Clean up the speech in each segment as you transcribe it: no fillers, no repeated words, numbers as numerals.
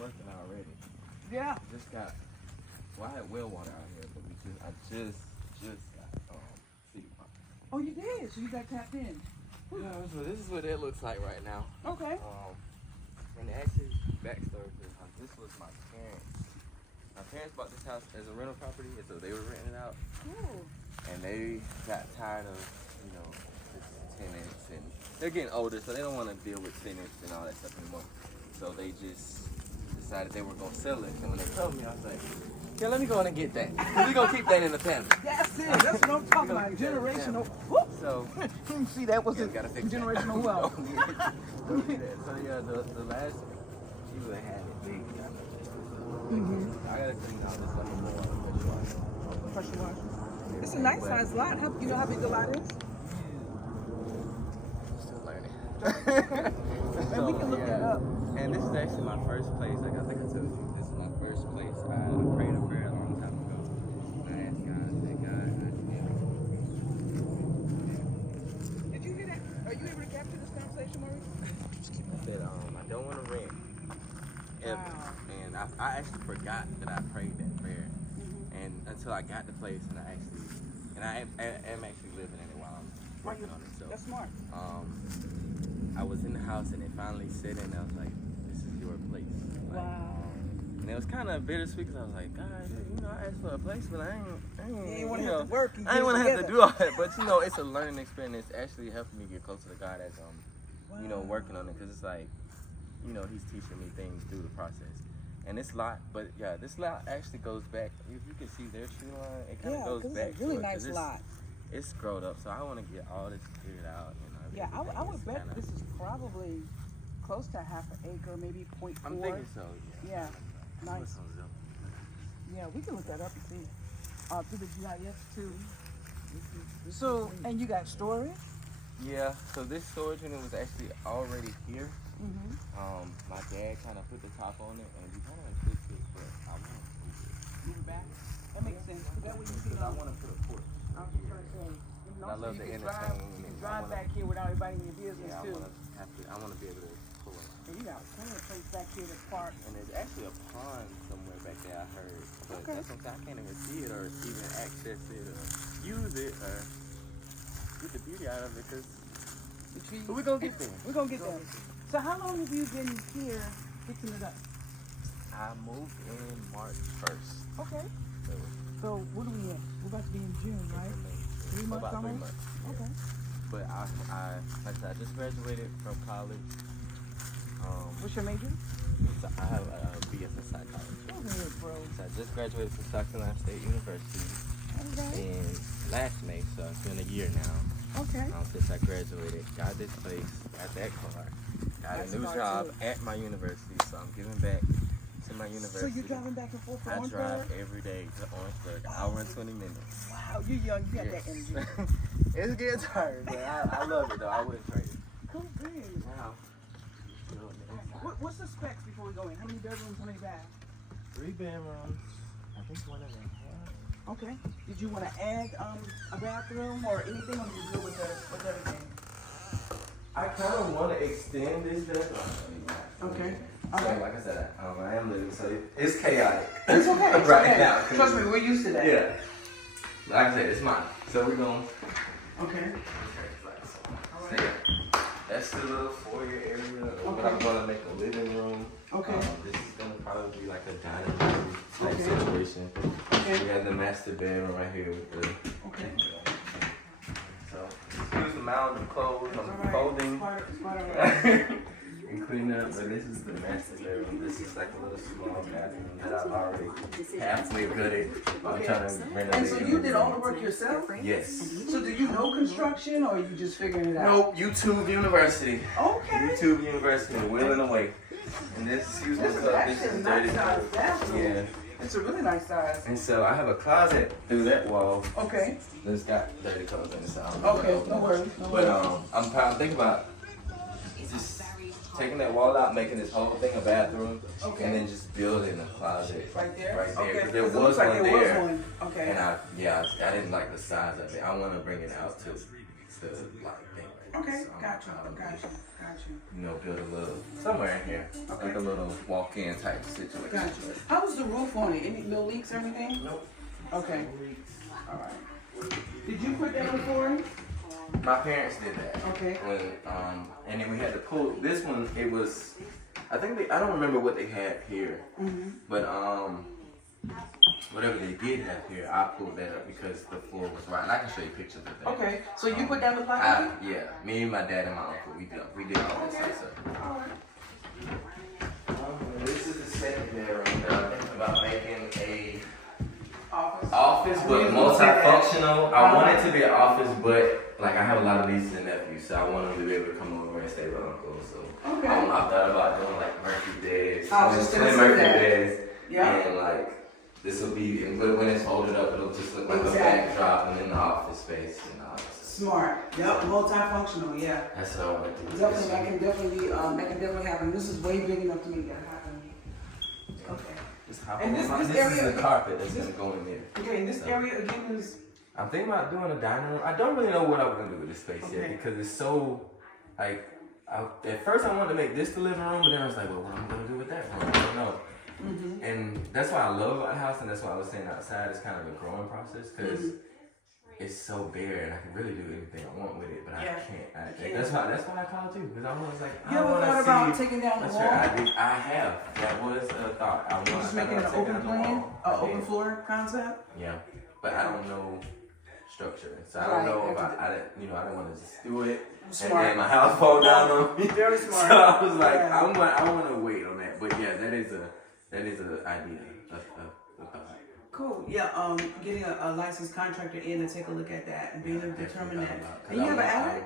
working already. Yeah. Just got, well, I had well water out here, but I just got city pump. Oh, you did? So you got tapped in? Yeah, so this is what it looks like right now. Okay. And actually, backstory to this house, this was my parents. My parents bought this house as a rental property, and so they were renting it out. Cool. And they got tired of, you know, the tenants, and they're getting older, so they don't want to deal with tenants and all that stuff anymore. So they just decided they were going to sell it. And when they told me, I was like, yeah, let me go in and get that. We're going to keep that in the family. That's it. That's what I'm talking about. Generational. Whoop. So, see, that was gotta fix that. generational wealth. Don't do that. So, yeah, the last, she would have had it big. I got to clean out this like more Pressure wash. It's a nice sized lot. You know how big the lot is? Still learning. And we can look that up. And this is actually my first place. Like I think I told you, this is my first place. I prayed a prayer a long time ago. And I asked God, thank God, I should be able to. Did you hear that? Are you able to capture this conversation, Maurice? I said, I don't want to rent ever. Wow. And I actually forgot that I prayed that prayer. And until I got the place, and I am actually living in it while I'm working on it. So That's smart. I was in the house and it finally set in. I was like, "This is your place." Like, Wow. And it was kind of bittersweet because I was like, "God, you know, I asked for a place, but I You ain't want to you have know, to work. I didn't want to have to do all that." But you know, it's a learning experience. It's actually helping me get closer to God as you know, working on it, because it's like, you know, He's teaching me things through the process. And this lot, but yeah, this lot actually goes back. If you can see their tree line, it kind of goes back. It's a really to it, nice lot. It's grown up, so I want to get all this figured out. You know, Yeah, I would bet kinda, this is probably close to half an acre, maybe 0.4. I'm thinking so. Yeah, nice. What's on Zillow? Yeah, we can look that up and see. Through the GIS too. So, and you got storage? Yeah, so this storage unit was actually already here. Mm-hmm. My dad kind of put the top on it, and we kind of fixed it, but I want to move it. Move it back? That makes sense. That way you can, Because I want to put a porch. I was just gonna say, I love you the can entertaining. you can drive back here without everybody in your business Yeah, too. I want to be able to pull it. And you got plenty of place back here to park. And there's actually a pond somewhere back there, I heard. But Okay. that's what I can't even see it or even access it or use it or get the beauty out of it, because we're going to get there. We're gonna get there. So how long have you been here fixing it up? I moved in March 1st. Okay. So So what are we in? We're about to be in June, right? 3 months about 3 almost? months. Yeah. Okay. But like I said, I just graduated from college. What's your major? So I have a BS in psychology. Go ahead, bro. So I just graduated from South Carolina State University Okay. in last May, so it's been a year now. Okay. Since I graduated, got this place, got that car, got That's a new smart, job too. at my university, so I'm giving back to my So university. you're driving back and forth from I drive Orangeburg? every day to Orangeburg, an hour and 20 minutes. Wow, you're young. You got Yes. that energy. It's getting tired, but I love it though. I wouldn't trade it. Cool thing. Now, What's the specs before we go in? How many bedrooms, how many baths? 3 bedrooms, I think 1.5. Okay. Did you want to add a bathroom or anything, or you good with everything? I kind of want to extend this bedroom. Okay. So, Okay. like I said, I am living, so it's chaotic. It's okay. It's right okay. now. Trust me, we're used to that. Yeah. Like I said, it's mine. So we're going. Okay. So, yeah. That's the little foyer area. But I'm gonna make a living room. Okay. This is gonna probably be like a dining room type Okay. situation. Okay. We have the master bedroom right here with the. Okay. So here's the mound of clothes. It's all I'm right. folding. It's quite all right. And clean up, but this is the master bedroom. This is like a little small bathroom that I've already halfway gutted. I'm trying to renovate. And so you did all the work yourself? Yes. So do you know construction, or are you just figuring it out? Nope, YouTube University. Okay. YouTube University, wheeling away. And this, excuse me, This is this actually a is nice dirty. size bathroom. Yeah. It's a really nice size. And so I have a closet through that wall Okay. that's got dirty clothes in it. So I'm Okay. No worries. No But worries. I'm thinking about just taking that wall out, making this whole thing a bathroom, Okay. and then just building a closet Right there? Right there. Okay. 'Cause there Because it was looks like one there there. was one. Okay. And I didn't like the size of it. I want to bring it out to like thing right Okay, So I'm got you. probably, Got you. you know, build a little somewhere in here, Okay. like a little walk-in type situation. Got you. How was the roof on it? Any no leaks or anything? Nope. Okay. No leaks. All right. Did you put that on flooring? My parents did that. Okay. When and then we had to pull this one. It was, I think I don't remember what they had here, but whatever they did have here, I pulled that up because the floor was right. And I can show you pictures of that. Okay. So you put down the plywood? Yeah, me, my dad, and my uncle. We did all this stuff. All right. This is the second bedroom about making a Office, but multifunctional. I want it to be an office, but like I have a lot of nieces and nephews, so I want them to be able to come over and stay with uncle. So I thought about doing like Murphy beds, I was just gonna say Murphy that. beds, Yeah. and like this will be, but when it's folded up, it'll just look like a backdrop and in the office space and all that stuff. Smart. Yep. Multifunctional. Yeah. That's what I want to do. Definitely. That can definitely happen. This is way big enough to make that happen. Okay. And this area is the carpet that's gonna go in there. Okay. And this area again is. I'm thinking about doing a dining room. I don't really know what I'm gonna do with this space yet because it's so like. At first I wanted to make this the living room, but then I was like, well, what am I gonna do with that room? I don't know. And that's why I love about the house, and that's why I was saying outside is kind of a growing process because it's so bare, and I can really do anything I want with it, but I can't. That's why I called you because I was like, You ever thought about taking down the wall? I have. That was a thought. I was Just making an open plan, an open floor concept. Yeah, but I don't know structure, so I don't know if I don't want to just do it. Smart. And then my house fall down on me. Very smart. So I was like, I want to wait on that. But yeah, that is an idea. Cool. Yeah. Getting a licensed contractor in to take a look at that and being able to determine that. And you have an attic?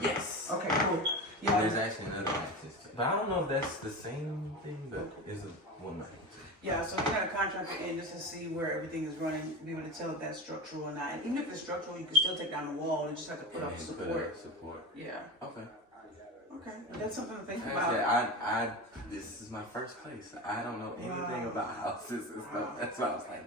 Yes. Okay. Cool. Yeah. And there's actually another license, but I don't know if that's the same thing, but it's a one license. Yeah, so you got a contractor in just to see where everything is running, be able to tell if that's structural or not. And even if it's structural, you can still take down the wall and just have to put up support. Yeah. Okay. Okay. That's something to think about. Yeah, this is my first place. I don't know anything about houses and stuff. That's why I was like,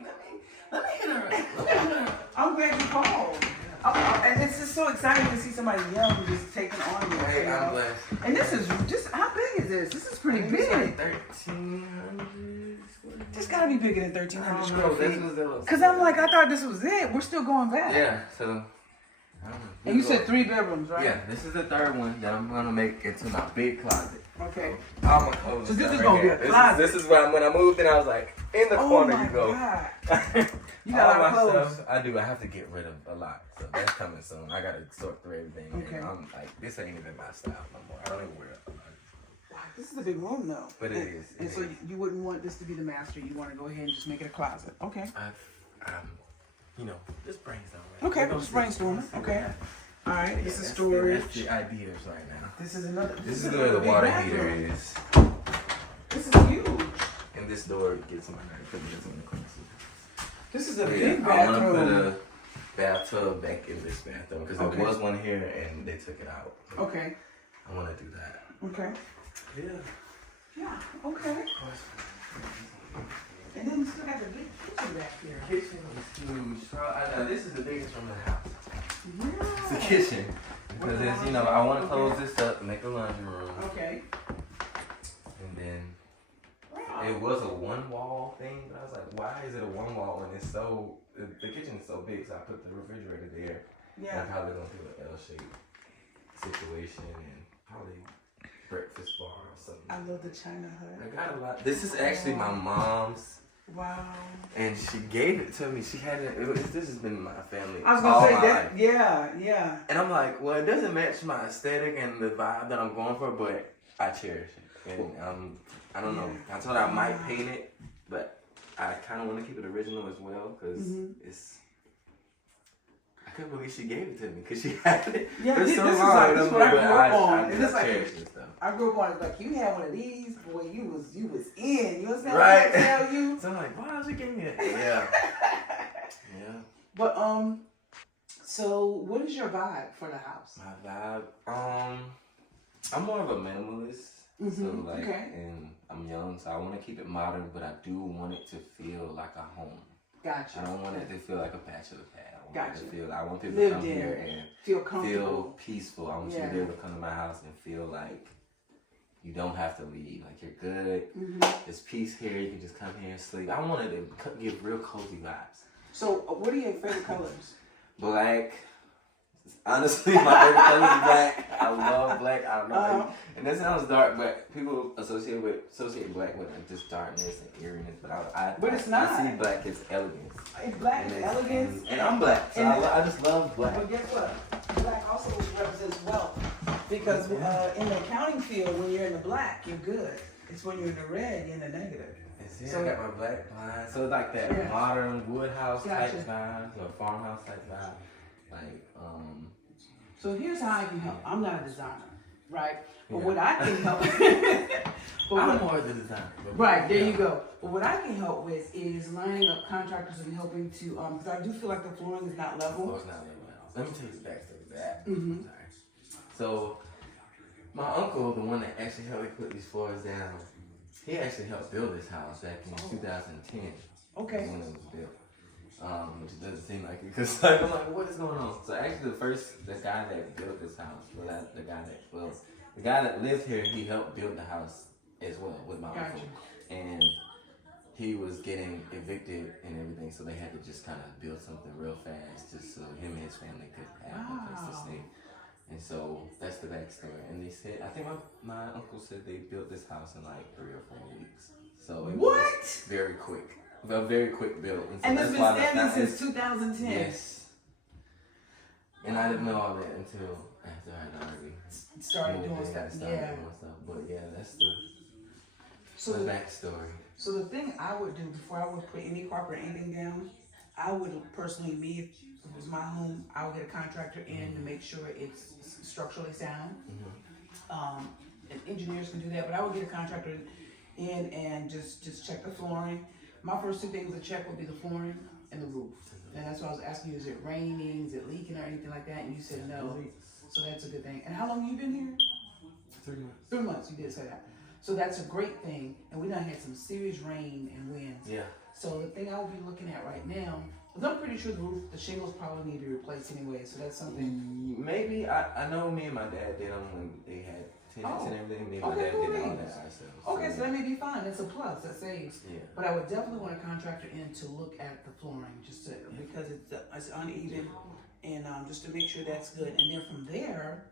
let me hit her. I'm glad you called. And it's just so exciting to see somebody young just taking on this. Hey, I'm glad. And this is just, how big is this? This is pretty big. Like 1,300. This gotta be bigger than 1,300 square feet. Because I'm like, I thought this was it. We're still going back. Yeah, so. And you said 3 bedrooms, right? Yeah, this is the third one that I'm gonna make into my big closet. Okay. All my clothes. So this is gonna be a closet. This is when I moved in, I was like, in the corner you go. God. You got a lot of clothes. Stuff, I do. I have to get rid of a lot, so that's coming soon. I gotta sort through everything. Okay. And I'm like, this ain't even my style no more. I don't even wear it. Wow, this is a big room, though. But it is. And so you wouldn't want this to be the master. You want to go ahead and just make it a closet. Okay. Just brainstorm. Okay, just brainstorm. Okay. All right. This is storage. That's the ideas right now. This is another. This is where the water heater is. This is huge. And this door gets my put this in the corner. This is a big bathroom. I want to put a bathtub back in this bathroom because there was one here and they took it out. Okay. I want to do that. Okay. Yeah. Yeah. Okay. And then you still got the big kitchen back here. Kitchen is huge. This is the biggest room in the house. Yeah. It's the kitchen. Because it's, I want to close this up, make a laundry room. Okay. And then it was a one wall thing, but I was like, why is it a one wall when it's so, the kitchen is so big, so I put the refrigerator there. Yeah. I'm probably going to do an L-shaped situation and probably breakfast bar or something. I love the China hut. I got a lot. This is actually my mom's. Wow. And she gave it to me. She had it. This has been my family. I was gonna say that. Yeah, yeah. And I'm like, well, it doesn't match my aesthetic and the vibe that I'm going for, but I cherish it. And I don't know. I told her I might paint it, but I kind of want to keep it original as well because it's. I couldn't believe she gave it to me because she had it. Yeah, this is what I grew up on. And it's like, I grew up on it like you had one of these, boy. You was in. You understand what I tell you? So I'm like, why is she giving me it? Yeah. Yeah. But so what is your vibe for the house? My vibe, I'm more of a minimalist. So and I'm young, so I want to keep it modern, but I do want it to feel like a home. Gotcha. I don't want it to feel like a bachelor pad. Gotcha. I want people to come Lived in. here and Feel comfortable. feel peaceful. I want you to be able to come to my house and feel like you don't have to leave. Like you're good. There's peace here. You can just come here and sleep. I wanted to give real cozy vibes. So, what are your favorite colors? Black. Honestly, my favorite color is black. I love black. I don't know. And that sounds dark, but people associate black with like just darkness and eeriness. But it's not. I see black as elegance. It's black as elegance. And I'm black, so I just love black. But guess what? Black also represents wealth. Because in the accounting field, when you're in the black, you're good. It's when you're in the red, you're in the negative. So I got my black blind. So it's like that modern wood house type vibe, or farmhouse type vibe. Like, So here's how I can help. I'm not a designer, right? But what I can help I'm more the designer. Right, there you go. But what I can help with is lining up contractors and helping to, because I do feel like the flooring is not level. It's not level. Let me tell you the backstory of that. Sorry. So, my uncle, the one that actually helped me put these floors down, he actually helped build this house back in 2010. Okay. When it was built. Which doesn't seem like it, because like, I'm like, what is going on? So actually the guy that built this house, the guy that lived here, he helped build the house as well with my uncle. And he was getting evicted and everything, so they had to just kind of build something real fast just so him and his family could have a place to stay. And so that's the backstory. And they said, I think my uncle said they built this house in like 3 or 4 weeks. So it was very quick. A very quick build. And it's been standing since 2010. Yes. And I didn't know all that until after I had already started doing stuff. But yeah, that's the backstory. So the thing I would do before I would put any carpet or anything down, I would personally, if it was my home, I would get a contractor in to make sure it's structurally sound. And engineers can do that, but I would get a contractor in and just check the flooring. My first 2 things to check would be the flooring and the roof. And that's why I was asking you, is it raining, is it leaking or anything like that? And you said no. So that's a good thing. And how long have you been here? 3 months. 3 months, you did say that. So that's a great thing. And we done had some serious rain and winds. Yeah. So the thing I would be looking at right now, because I'm pretty sure the shingles probably need to be replaced anyway. So that's something. Maybe, I know me and my dad did them when they had tenants and everything. Me and my dad did all that ourselves. Okay, so that may be fine. That's a plus. That saves. Yeah. But I would definitely want a contractor in to look at the flooring, because it's uneven, and just to make sure that's good. And then from there,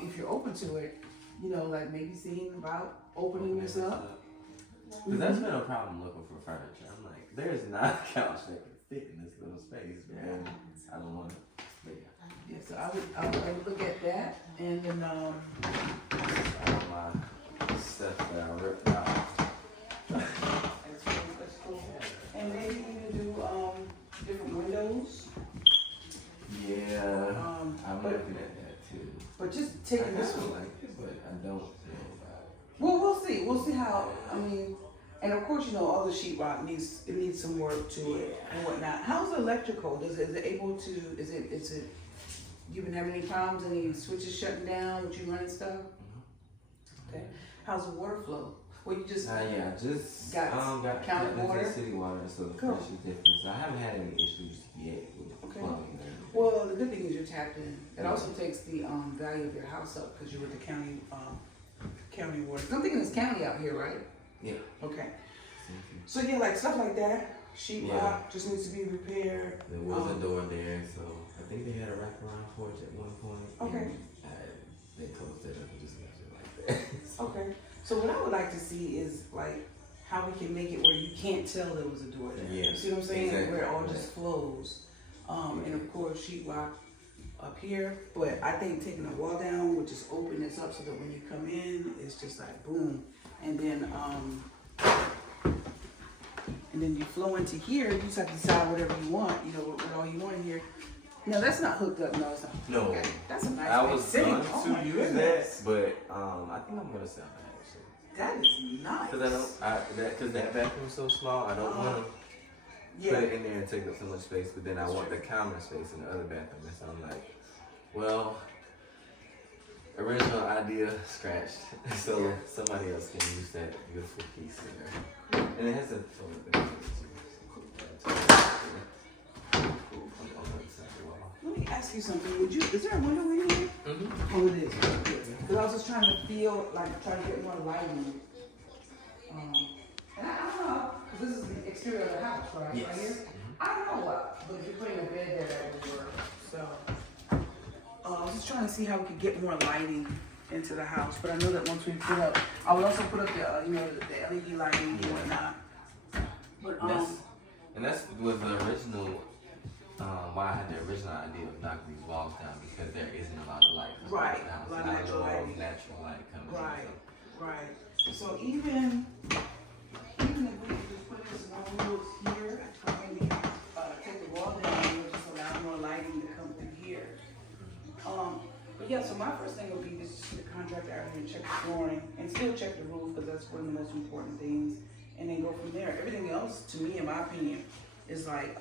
if you're open to it, like maybe seeing about opening this up. Because that's been a problem looking for furniture. I'm like, there's not a couch that can fit in this little space, man. I don't want it. Yeah, so I would look at that, and then all my stuff that I ripped out. that's cool. And maybe even do different windows. Yeah, I'm looking at that too. But just taking this one. Like it, but I don't feel about it. Well, we'll see. We'll see how. And of course, all the sheetrock needs some work to it and whatnot. How's the electrical? Is it able to? Is it? You been having any problems? Any switches shutting down? With you running stuff? Okay. How's the water flow? Well, you just just got counted water. City water, so the pressure difference. I haven't had any issues yet with plumbing. Well, the good thing is you're tapped in. It also takes the value of your house up because you're with the county water. I'm thinking it's county out here, right? Yeah. Okay. So yeah, like stuff like that. Sheetrock just needs to be repaired. There was a door there, so I think they had a wraparound porch at one point. Okay. They closed it up and just left it like that. Okay. So what I would like to see is like how we can make it where you can't tell there was a door there. Yeah. You see what I'm saying? Exactly. Where it all just flows. And of course sheetrock up here. But I think taking the wall down would just open this up so that when you come in, it's just like boom. And then you flow into here. You just have to decide whatever you want. What all you want in here. No, that's not hooked up. No, it's not. No. Okay. That's a nice. I was going to use goodness. that, but I think I'm gonna sell that actually. That is nice. Because that bathroom's so small, I don't want to put it in there and take up so much space. But then I want the common space in the other bathroom. And so I'm like, well, original idea scratched. So somebody else can use that beautiful piece in there. And it has a toilet there too. me ask you something. Is there a window in here? Mm-hmm. Oh, it is. Because I was just trying to trying to get more lighting. And I don't know, because this is the exterior of the house, right? Yes. Right here? I don't know what, but if you're putting a bed there, that would work. So, I was just trying to see how we could get more lighting into the house. But I know that once we put up, I would also put up the, the LED lighting and whatnot. But, that's was the original, why I had the original idea of knocking these walls down, because there isn't a lot of light. Right, a lot of natural light. Natural light coming right, in. right. So even if we could just put in some more windows here, or maybe take the wall down and just allow more lighting to come through here. But yeah, so my first thing would be just to see the contractor out here and check the flooring, and still check the roof, because that's one of the most important things, and then go from there. Everything else, to me, in my opinion, is like,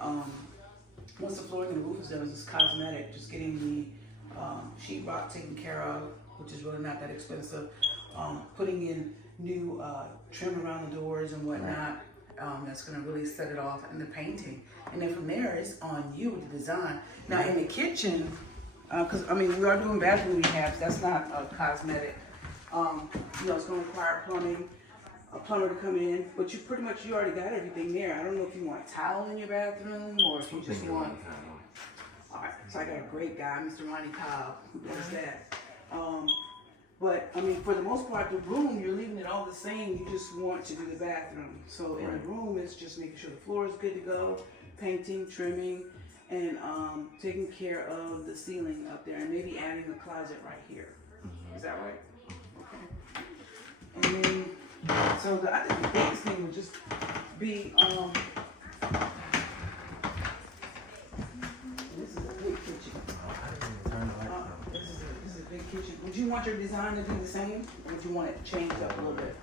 once the flooring and the roof is done, it's just cosmetic, just getting the sheetrock taken care of, which is really not that expensive, putting in new trim around the doors and whatnot. That's going to really set it off, and the painting. And then from there, it's on you with the design. Now in the kitchen, because we are doing bathroom rehabs, that's not cosmetic. It's going to require plumbing, a plumber to come in, but you already got everything there. I don't know if you want a towel in your bathroom, or if you just want. Alright, so I got a great guy, Mr. Ronnie Cobb, who does that. But for the most part, the room, you're leaving it all the same. You just want to do the bathroom. So in the room, it's just making sure the floor is good to go, painting, trimming, and taking care of the ceiling up there, and maybe adding a closet right here. Is that right? Okay. And then, so I think the biggest thing would just be, this is a big kitchen. This is a big kitchen. Would you want your design to do the same, or would you want it changed up a little bit?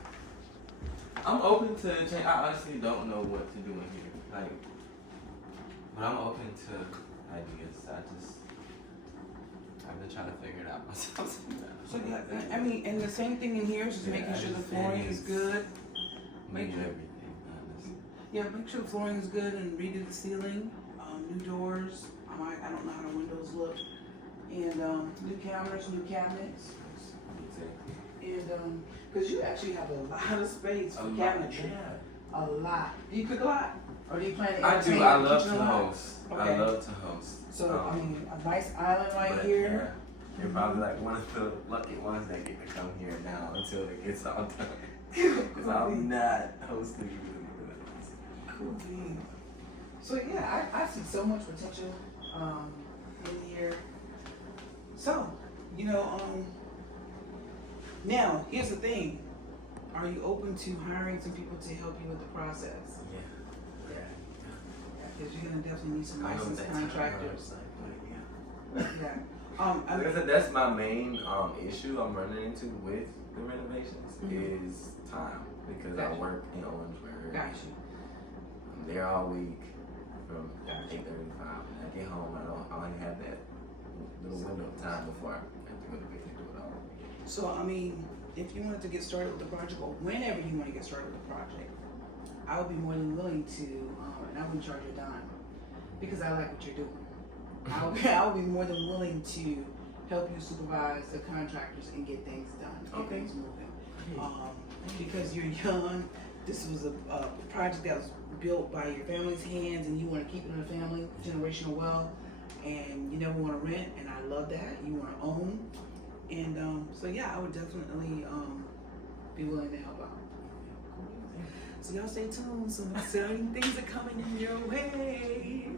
I'm open to change. I honestly don't know what to do in here. But I'm open to ideas. I've been trying to figure it out myself. So yeah, and the same thing in here is just making sure the flooring is good. Making everything, honestly. Yeah, make sure the flooring is good, and redo the ceiling, new doors. I don't know how the windows look, and new counters, new cabinets. And because you actually have a lot of space for cabinetry. Yeah. A lot. Do you cook a lot, or do you plan to I entertain do. I in the love kitchen to a lot? host. Okay. I love to host. So a nice island right But, here. Yeah. You're probably like one of the lucky ones that get to come here now until it gets all done. Because I'm not hosting you. Cool bean. So yeah, I see so much potential in here. So, now here's the thing. Are you open to hiring some people to help you with the process? Yeah. Because you're gonna definitely need some licensed contractors. Yeah. That's my main issue I'm running into with the renovations is time, because I work in Orangeburg. Got you. I'm there all week from 8:30 to 5. When I get home, I only have that little window of time before I have to go to bed and do it all. So if you wanted to get started with the project, or whenever you want to get started with the project, I would be more than willing to, and I wouldn't charge a dime, because I like what you're doing. I would be more than willing to help you supervise the contractors and get things done, get things moving. Because you're young, this was a project that was built by your family's hands, and you want to keep it in the family, generational wealth, and you never want to rent, and I love that. You want to own, and so yeah, I would definitely be willing to help out. So y'all stay tuned. Some exciting things are coming in your way.